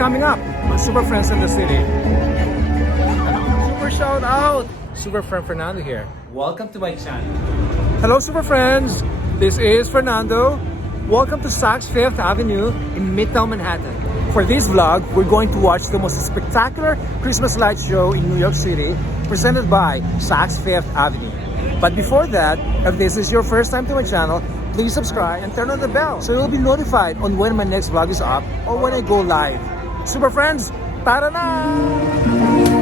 coming up on Super Friends in the City. Super shout out! Super friend Fernando here. Welcome to my channel. Hello Super Friends! This is Fernando. Welcome to Saks Fifth Avenue in Midtown Manhattan. For this vlog, we're going to watch the most spectacular Christmas light show in New York City presented by Saks Fifth Avenue. But before that, if this is your first time to my channel, please subscribe and turn on the bell so you'll be notified on when my next vlog is up or when I go live. Super Friends, tara na!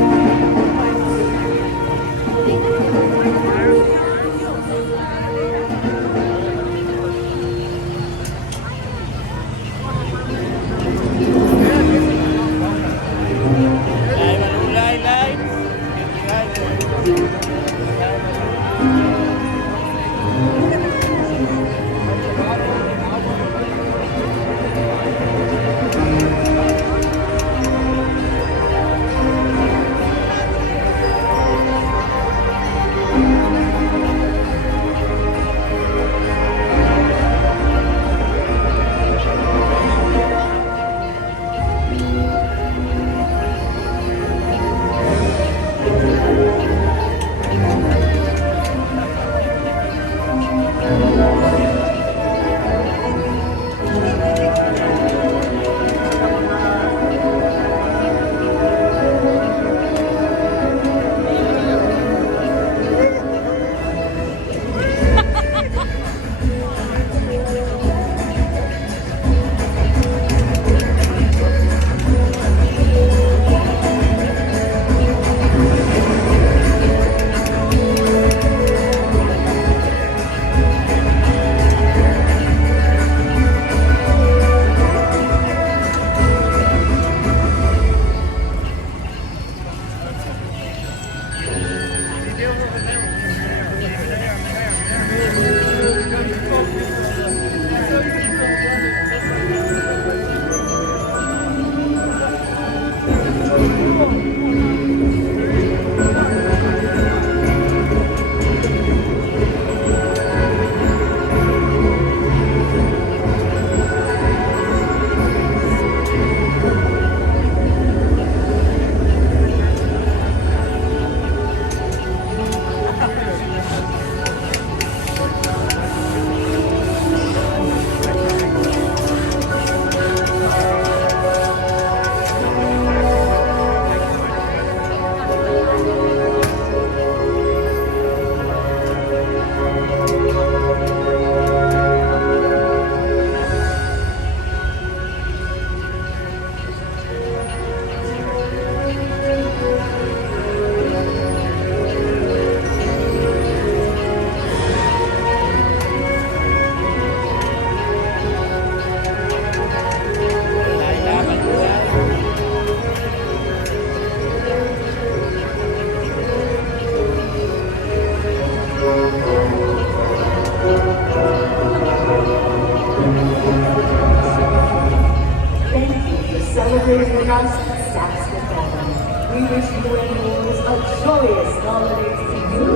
Celebrating with us, Saks Fifth Avenue. We wish you and yours a joyous holiday to you.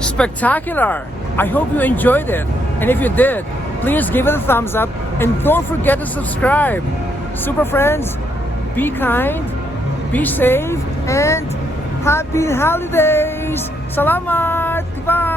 Spectacular! I hope you enjoyed it. And if you did, please give it a thumbs up and don't forget to subscribe. Super Friends, be kind, be safe, and happy holidays! Salamat! Goodbye!